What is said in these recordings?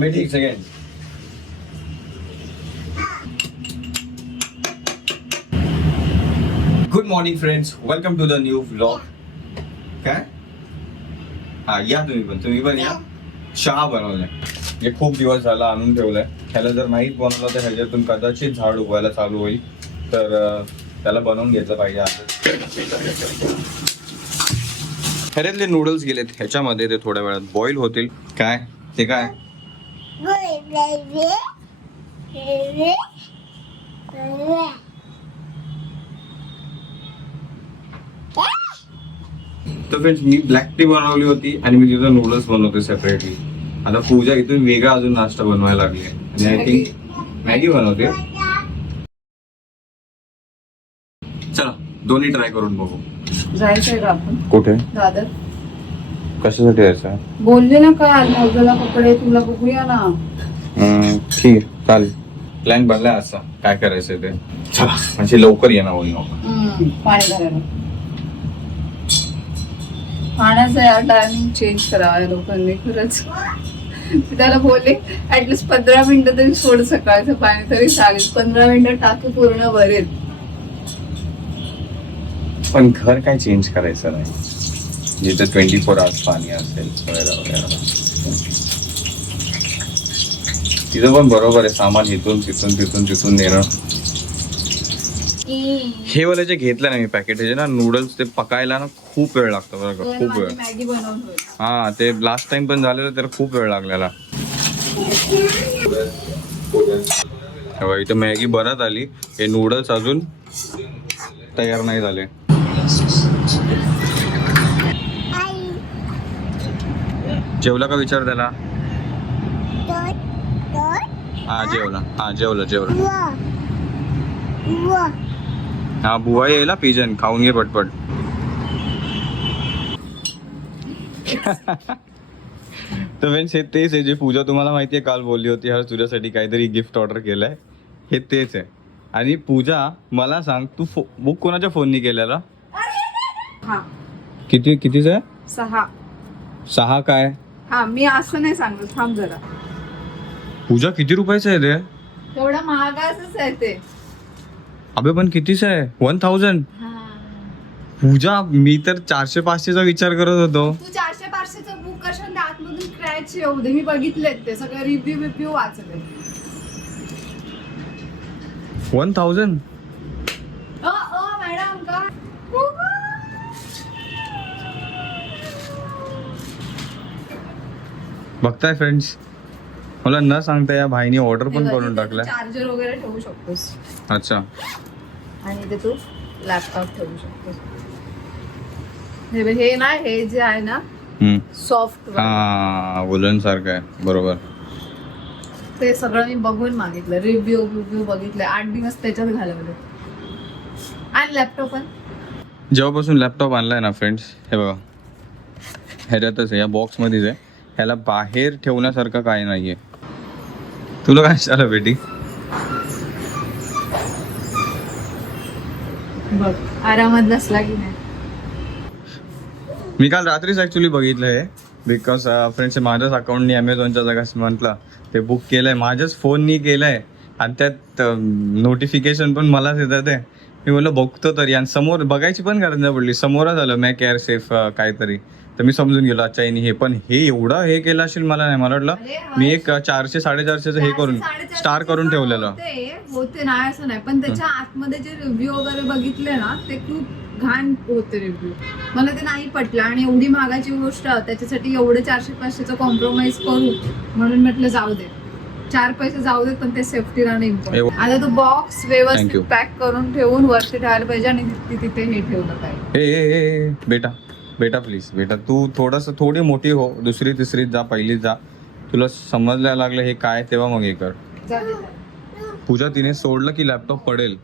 थांबे एक second good morning friends welcome to the new vlog काय? हा या तुम्ही पण. तुम्ही पण या. चहा बनवलाय. म्हणजे खूप दिवस झाला आणून ठेवलाय. ह्याला जर नाहीच बनवलं तर ह्याच्यातून कदाचित झाड उगवायला चालू होईल. तर अं, त्याला बनवून घेतलं पाहिजे आता ह्याच्यातले नूडल्स गेलेत. ह्याच्यामध्ये ते थोड्या वेळात बॉईल होतील. काय? ते काय? तर फ्रेंड्स मी ब्लॅक टी बनवली होती आणि मी तिथं नूडल्स बनवते सेपरेटली आता पूजा इथून वेगळा अजून नाश्ता बनवायला लागली आणि आय थिंक मॅगी बनवते चला दोन्ही ट्राय करून बघू. जायचंय का आपण? कुठे? दादर. कशासाठी यायचं बोलले ना काल मोजला कपडे तुला बघूया ना. ठीक आहे चालेल. प्लॅन बनलाय असा काय करायचं ते? चला. म्हणजे लवकर येणार होईल नको पाणी भरायला. पाण्याचा यार टायमिंग चेंज करावा या लोकांनी खरंच. मी त्याला बोलले ऍटलिस्ट पंधरा मिनिटं तरी सोड सकाळचं पाणी तरी चालेल. पंधरा मिनिटं टाकी पूर्ण भरेल पण घर काय चेंज करायचं नाही. जिथे ट्वेंटी फोर आवर्स पाणी असेल वगैरे वगैरे. तिथं पण बरोबर आहे सामान इथून तिथून तिथून तिथून नेणं. हे वाले जे घेतलं ना मी पॅकेट हे ना नूडल्स ते पकायला ना खूप वेळ लागतो बरं का खूप वेळ. हा ते लास्ट टाइम पण झालेलं तर खूप वेळ लागलेला. इथं मॅगी बरात आली हे नूडल्स अजून तयार नाही झाले. जेवला का विचार त्याला? हा जेवला. हा जेवलं जेवलं. हा बुवा येईल पिजन. खाऊन घे पटपट. तर फ्रेंड्स हे तेच आहे जे पूजा तुम्हाला माहिती आहे काल बोलली होती हा तुझ्यासाठी काहीतरी गिफ्ट ऑर्डर केलंय. हे तेच आहे. आणि पूजा मला सांग तू फो बुक कोणाच्या फोननी केलेला? हा. किती कितीच आहे? सहा. सहा काय? हा मी असं नाही सांगत. थांब जरा. पूजा किती रुपयाचं आहे ते तेवढं आहे ते. अबे पण कितीच आहे? वन थाउजंड पूजा मी तर चारशे पाचशेचा विचार करत होतो. तू चारशे पाचशेचं बुक आतमधून क्रॅच येऊ दे. मी बघितलेत ते. सगळे रिव्ह्यू बिव्ह्यू वाचले. वन थाउजंड अ अ मॅडम का? बघताय फ्रेंड्स मला न सांगता या भाईने ऑर्डर पण करून टाकलाय. चार्जर वगैरे ठेवू शकतोस. अच्छा. आणि इथे तू लॅपटॉप ठेवू शकतोस. हे बघ, हे ना हे जे आहे ना हम्म. सॉफ्ट हा वुलन सारखं आहे. बरोबर. ते सगळं मी बघून मागितलं. रिव्ह्यू रिव्ह्यू बघितले. आठ दिवस त्याच्यात घालवले. आणि लॅपटॉप पण जेव्हापासून लॅपटॉप आणलाय ना फ्रेंड्स हे बघा. ह्याच्यातच आहे या बॉक्समध्येच आहे. ह्याला बाहेर ठेवण्यासारखं काही नाहीये. तुला काय झालं बेटी बघ आरामात नसला की नाही मी काल रात्रीच ऍक्च्युली बघितलं आहे बिकॉज फ्रेंड्स माझ्याच अकाउंटनी अमेझॉनच्या जागा म्हटलं ते बुक केलंय माझ्याच फोननी केलंय आणि त्यात नोटिफिकेशन पण मलाच येतात आहे. मी बोललो बघतो तरी. आणि समोर बघायची पण गरज नाही पडली. समोरच आलं मॅ केअर सेफ काहीतरी. तर मी समजून गेलो अच्छा यांनी हे पण हे एवढं हे केलं असेल मला नाही. मला वाटलं मी एक चारशे साडेचारशेचं हे करून स्टार करून ठेवलेलं. होते होते नाही असं नाही. पण त्याच्या आतमध्ये जे रिव्ह्यू वगैरे बघितले ना ते खूप घाण होते रिव्ह्यू मला ते नाही पटलं. आणि एवढी महागाची गोष्ट त्याच्यासाठी एवढे चारशे पाचशेचं कॉम्प्रोमाइज करू म्हणून म्हटलं जाऊ दे. चार पैसे जाऊ देत पण ते सेफ्टी राहणं इम्पॉर्टंट आता तू बॉक्स व्यवस्थित. पॅक करून ठेवून वरती ठेवायला पाहिजे आणि ति- तिथे हे ठेवलं पाहिजे. बेटा बेटा प्लीज बेटा तू थोडस थोडी मोठी हो दुसरी तिसरीत जा पहिलीत जा. तुला समजायला लागलं हे काय तेव्हा मग हे कर. पूजा तिने सोडलं की लॅपटॉप पडेल.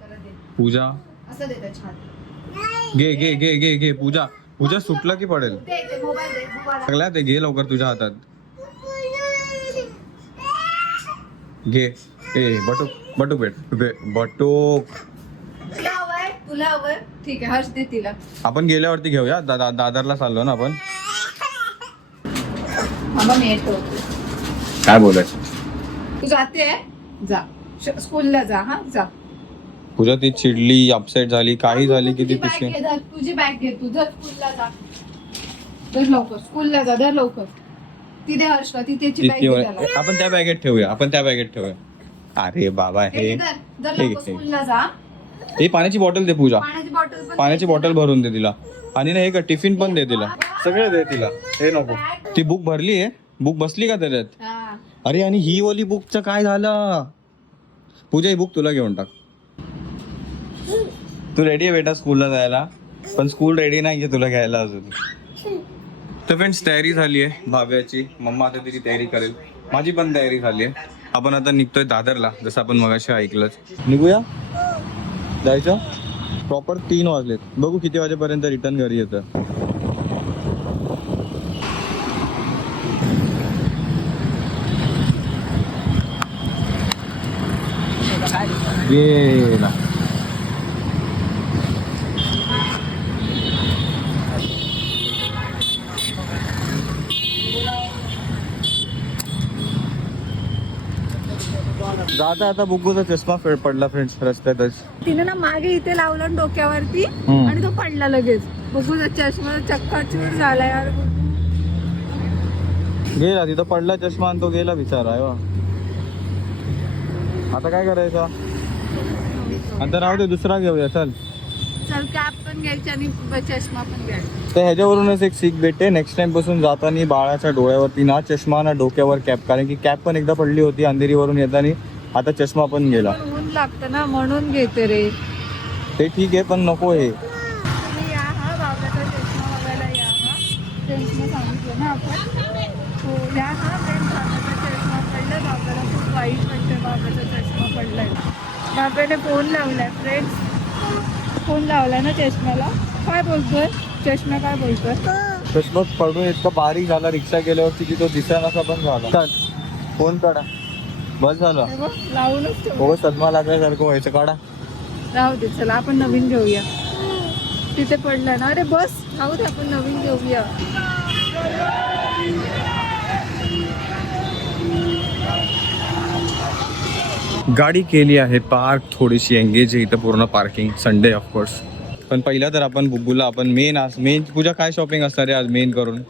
पूजा. घे घे घे घे घे पूजा. पूजा सुटला की पडेल. दे दे मोबाईल दे मोबाईल. लागला ते घे लवकर तुझ्या हातात. घे. ए बटूक बटूक भेट बे- बटूक. तुला हवंय तुला हवंय ठीक आहे हर्ष दे तिला. आपण गेल्यावरती घेऊया. दा- दा- दादरला चाललो ना आपण. थांबा मी येतो. काय बोलायचं? तू जाते जा. श- स्कूलला जा हा? जा. पूजा ती चिडली अपसेट झाली काही झाली की ती तुझी बॅग पिशवी? घे, धर, तुझी बॅग घे तू. धर स्कूलला जा. धर लवकर. स्कूलला जा धर लवकर. ती दे हर्षला ती त्याची बॅग. आपण त्या बॅगेत ठेवूया आपण त्या बॅगेत ठेवूया. अरे बाबा हे हे घे, धर, धर हे घे, लवकर हे. स्कूलला जा. हे पाण्याची बॉटल दे पूजा. पाण्याची बॉटल पण पाण्याची घे बॉटल तिला. भरून दे तिला. आणि ना हे का टिफिन पण दे तिला. सगळं दे तिला. हे नको. ती बुक भरली आहे. बुक बसली का त्याच्यात? हा. अरे आणि ही वाली बुकचं काय झालं? पूजा ही बुक तुला घेऊन टाक. तू रेडी आहे बेटा स्कूलला जायला? पण स्कूल रेडी नाही आहे तुला घ्यायला अजून. तर फ्रेंड्स तयारी झाली आहे भाव्याची. मम्मा आता तिची तयारी करेल. माझी पण तयारी झाली आहे. आपण आता निघतोय दादरला जसं आपण मगाशी ऐकलंच. निघूया? जायचं? प्रॉपर तीन वाजलेत. बघू किती वाजेपर्यंत रिटर्न घरी येतं. ये ना. जाता आता बुग्गूचा चष्मा फेड पडला फ्रेंड्स रस्त्यातच. तिने ना मागे इथे लावलं डोक्यावरती. आणि तो पडला लगेच. बघू चष्मा चक्काचूर झाला यार. गेला तिथं पडला चष्मा आणि तो गेला बिचारा आहे. आता काय करायचं? आता राहू दे दुसरा घेऊया चल. चल कॅप पण घ्यायची आणि चष्मा पण घ्यायचा. तर ह्याच्यावरूनच एक सीख भेटते. नेक्स्ट टाइमपासून जाताना बाळाच्या डोळ्यावरती ना चष्मा ना डोक्यावर कॅप कारण की कॅप पण एकदा पडली होती अंधेरीवरून येताना आता चष्मा पण गेला. पण ऊन लागतं ना म्हणून घेते रे. ते ठीक आहे पण नको हे. तुम्ही या हा बाबाचा चष्मा बघायला या हा. फ्रेंड्सने सांगितलं ना आपण. हो या हा फ्रेंड्स बाबाचा चष्मा पडला. बाबाला खूप वाईट वाटतं बाबाचा चष्मा पडलाय. बाबाने फोन लावलाय फ्रेंड्स फोन लावलाय ना चष्म्याला. काय बोलतोय? चष्मा काय बोलतोय? चष्मा पडून इतका बारीक झाला रिक्षा गेल्यावरती की तो दिसायला पण झाला. चल फोन काढा. बस झालं. हे बघ, लावूनच ठेव. हो सदमा लागल्यासारखं व्हायचं काढा. राहू दे चला आपण नवीन घेऊया. तिथे पडला ना अरे बस राहू दे आपण नवीन घेऊया. गाडी केली आहे पार्क थोडीशी एंगेज आहे इथं पूर्ण पार्किंग संडे ऑफकोर्स पण पहिला तर आपण बुग्गूला आपण मेन आज मेन पूजा काय शॉपिंग असणार आहे आज मेन करून?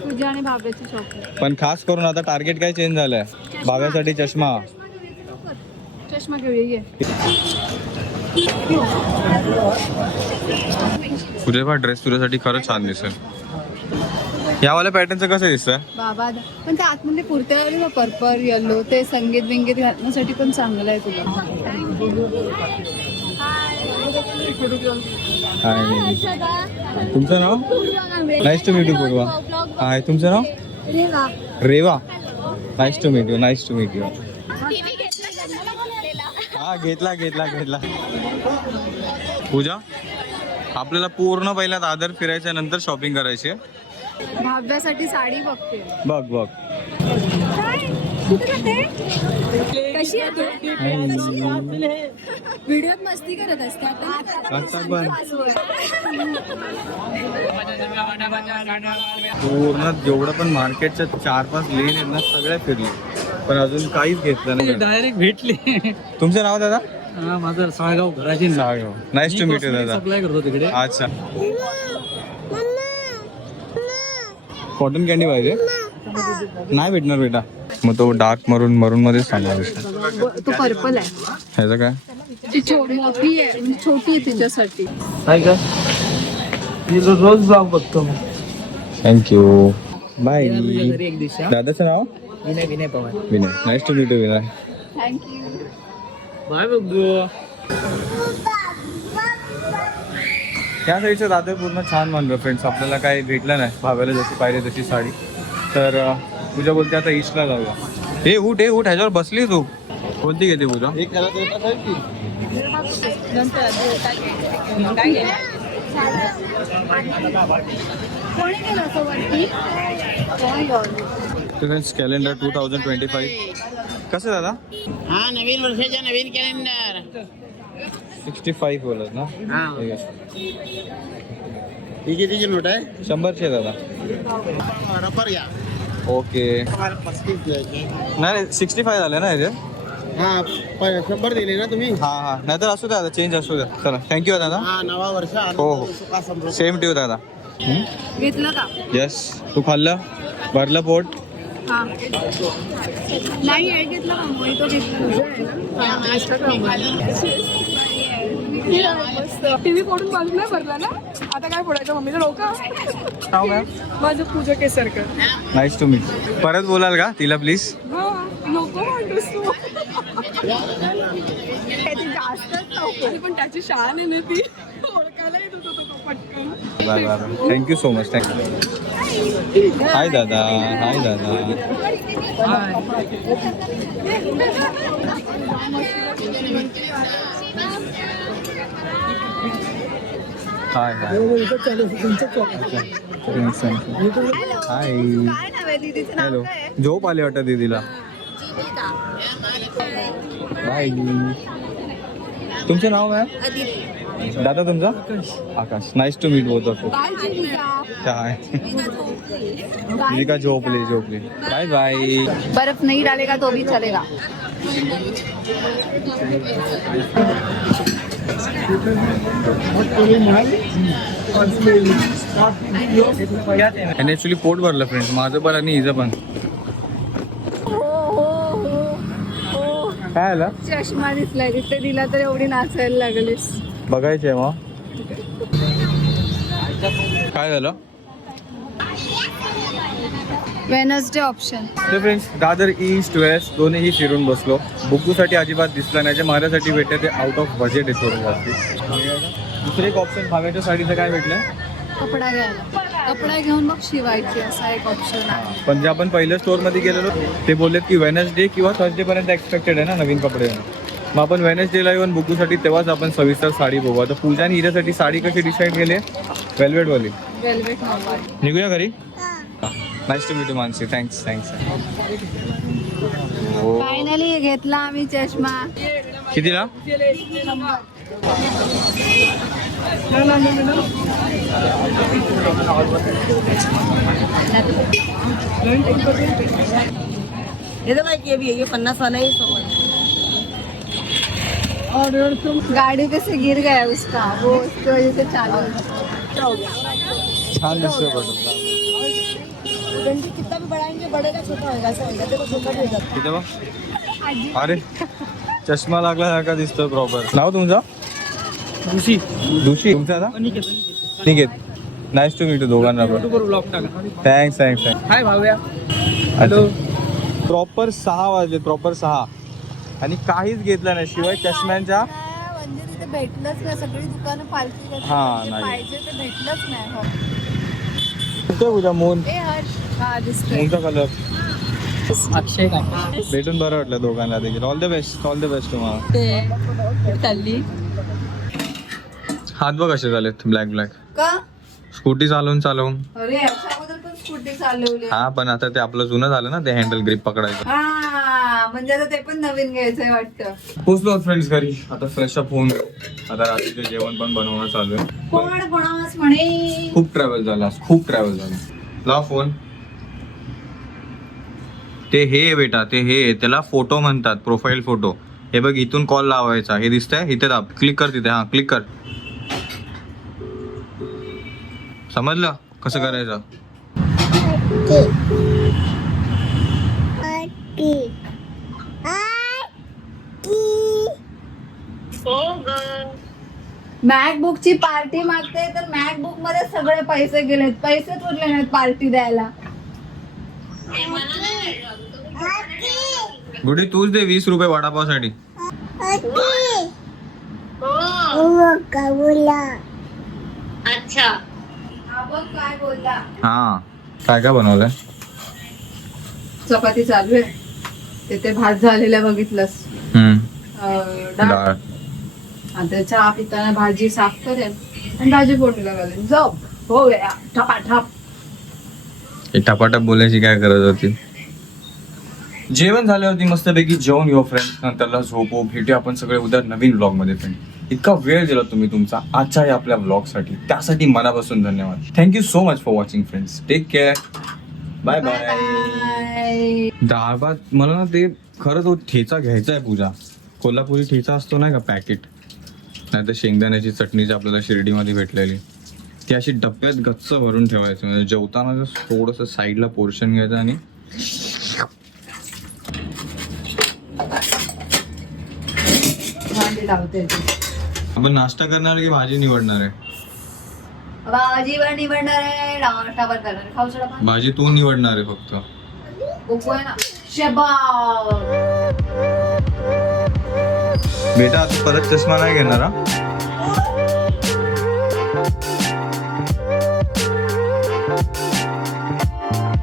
तुझ्या आणि बाबाची शॉपिंग पण खास करून आता टार्गेट काय चेंज झालंय? भाव्यासाठी चष्मा. चष्मा घेऊया तुझ्या ड्रेस तुझ्यासाठी खरंच छान दिसेल. यावाल्या पॅटर्नचं कसं दिसतंय बाबा दा- पण त्या आतमध्ये आली ना पर्पल येलो ते संगीत बिंगीत घालण्यासाठी पण चांगलं आहे तुला. आणि तुमचं नाव? Nice to meet you Purva hi तुमचं नाव? Reva. Nice to meet you nice to meet you हा घेतला घेतला घेतला. पूजा आपल्याला पूर्ण पहिला दादर फिरायच्या नंतर शॉपिंग करायची आहे. भाव्यासाठी साडी बघते. बघ बघ. कशी व्हिडिओत मस्ती करत असतात आता पण. पूर्ण जेवढं पण मार्केटच्या चार पाच लेन आहेत ना सगळ्या फिरले. पण अजून काहीच घेतलं नाही डायरेक्ट भेटले. तुमचं नाव दादा? हा माझं साळगाव घराची नाईस टू मीट यू दादा. सप्लाय करतो तिकडे. अच्छा. कॉटन कॅन्डी पाहिजे? नाही भेटणार बेटा. मग तो डार्क मरून मरून मध्येच सांगणार तो पर्पल आहे. ह्याचं काय? ती छोटी मोठी आहे. म्हणजे छोटी आहे तिच्यासाठी. का? रोज ब्लॉग बघतो. Thank you bye? दादाचं नाव? Vinay Vinay Pawar. Vinay. Nice to meet you Vinay. Thank you bye बघू. या साईडचं दादर पूर्ण छान म्हणलं फ्रेंड्स आपल्याला काय भेटलं नाही भाव्याला जशी पाहिजे तशी साडी. तर अं, पूजा बोलते आता ईस्टला जाऊया. हे उठ हे उठ ह्याच्यावर बसली तू. कोणती घेते Pooja? Calendar two thousand twenty five कसं दादा? हा नवीन वर्षाच्या नवीन कॅलेंडर सिक्स्टी फाईव्ह बोलत ना? हा. ठीक आहे. ही कितीची नोट आहे? शंभरचे दादा. रबर घ्या ओके. नाही नाही सिक्स्टी फाय झाले ना याचे? हा शंभर दिले ना तुम्ही? हां हां. नाहीतर असू द्या दादा चेंज असू द्या. चला थँक्यू दादा. हा नवा वर्ष हो, हो. सुखा समृद्धी. सेम टू दादा. घेतलं का? येस तू खाल्लं? भरलं पोट? नाही हे घेतलं का? मोहितो तो घेतलं. टीव्ही फोडून बाजूला भरला ना? आता काय फोडायचं? मम्मीचं डोका? माझं Pooja Kesarkar. Nice to meet. परत बोलाल का तिला प्लीज? हा नको म्हणतोस तू. त्याची जास्तच पण त्याची शान आहे ना ती. ओळखायला येत होतो तो पटकन. बाय बरं thank you so much thank you hi दादा हाय दादा हाय हाय हाय हॅलो झोप आली वाटत दीदीला. बाय तुमचं नाव काय दादा तुमचा? Akash. Nice to meet both of bye Jeevika. काय झोपली. जीविका झोपली झोपली. बाय बाय बर्फ नहीं डालेगा तो भी चलेगा. आणि ऍक्च्युली पोट भरलं फ्रेंड माझं पण आणि हिचं पण. हो हो हो हो. काय आलं? चष्मा दिसलाय. तिथे दिला तर एवढी नाचायला लागलीस. बघायचे मग. काय झालं? वेनसडे ऑप्शन तर फ्रेंड्स दादर ईस्ट वेस्ट दोन्हीही फिरून बसलो. बुकूसाठी अजिबात दिसला नाही. जे माझ्यासाठी भेटलं ते आउट ऑफ बजेट आहे थोडं जास्त. दुसरं एक ऑप्शन भागाच्या साडीचं काय भेटलं? कपडा घ्यायला. कपडा घेऊन मग शिवायची असा एक ऑप्शन आहे. पण जे आपण पहिल्या स्टोअरमध्ये गेलेलो ते बोललेत की वेनसडे किंवा थर्सडे पर्यंत एक्सपेक्टेड आहे ना नवीन कपडे. मग आपण वेनसडेला येऊन बुकूसाठी तेव्हाच आपण सविस्तर साडी बघू. आता पूजा आणि हिऱ्यासाठी साडी कशी डिसाईड केली? वेल्वेट नंबर निघूया घरी? Nice to meet you Mansi thanks thanks finally घेतला आम्ही चष्मा. कितीला? ये देखो एक ये भी है ये पन्ना वाला है ये वाला। गाड़ी पे से गिर गया उसका वो उसकी वजह से चालू. छान दिसतोय बटन कितना भी बढ़ाएंगे बढ़ेगा छोटा होगा ऐसा होगा देखो छोटा भी हो जाता अरे चष्मा लागल्यासारखा दिसतोय प्रॉपर नाव तुमचं? दुशी दुशी तुमचं आता? Niket. Nice to meet you दोघांना पण. Thanks thanks thanks hi Bhavya. Hello proper सहा वाजले प्रॉपर सहा. आणि काहीच घेतलं नाही. शिवाय चष्म्यांच्या म्हणजे तिथे भेटलंच नाही. सगळी दुकानं पालखी करतात. हा, जे नाही. पाहिजे ते भेटलंच नाही हो. दिसतोय पूजा? मून? ए हर्ष. हा दिसतोय. मूनचा कलर अक्षय काय? भेटून बरं वाटलं दोघांना देखील. All the best all the best तुम्हाला. चालली हात बघ कसे झालेत ब्लॅक ब्लॅक का? स्कूटी चालवून चालवून. अरे याच्या अगोदर पण स्कूटी चालवली. हा पण आता ते आपलं जुनं झालं ना ते हँडल ग्रिप पकडायचं. हा म्हणजे आता ते पण नवीन घ्यायचंय वाटतं. पोचलो फ्रेंड्स घरी. आता फ्रेश अप होऊन. आता रात्रीचं जेवण पण बनवणं चालू आहे. कोण कोणास म्हणे? खूप ट्रॅव्हल झाला खूप ट्रॅव्हल झालं. लाव फोन ते हे बेटा ते हे आहे, त्याला फोटो म्हणतात प्रोफाईल फोटो हे बघ इथून कॉल लावायचा. हे दिसतंय? इथे दाब. क्लिक कर तिथे. हा क्लिक कर. समजलं? कसं करायचं? मॅकबुक ची पार्टी मागते तर मॅकबुकमध्ये सगळे पैसे गेलेत. पैसेच उरले नाहीत पार्टी द्यायला. गुडी तूच दे वीस रुपये वडापावसाठी. हा बघ काय बोलला हा काय काय बनवलंय? चपाती चालू आहे. तिथे भात झालेला बघितलंस. हम्म. अं, डाळ. डाळ. आता चहा पिताना भाजी साफ करेन आणि भाजी फोडणीला घालेन. जाऊ. हो गया ठपा ठप हे टपाटप बोलायची काय गरज होती? जेवण झाल्यावरती मस्तपैकी जेवण घेऊ फ्रेंड नंतरला झोपो भेटू. आपण सगळे उद्या नवीन ब्लॉगमध्ये फ्रेंड इतका वेळ दिला तुम्ही तुमचा. आजच्या या आपल्या ब्लॉगसाठी त्यासाठी मनापासून धन्यवाद. Thank you so much for watching friends take care bye bye डाळ भात मला ना ते खरं तो ठेचा घ्यायचा आहे पूजा. कोल्हापुरी ठेचा असतो नाही का पॅकेट नाही तर शेंगदाण्याची चटणी जी आपल्याला शिर्डीमध्ये भेटलेली ती अशी डब्यात गच्च भरून ठेवायची. म्हणजे जेवताना थोडंसं साईडला पोर्शन घ्यायचं आणि आपण नाश्ता करणार की भाजी निवडणार आहे? भाजी पण निवडणार आहे नाश्ता पण करणार आहे. खाऊ सोडा पण. भाजी तू निवडणार आहे फक्त. ना शबाब बेटा आता परत चष्मा नाही घेणार हा?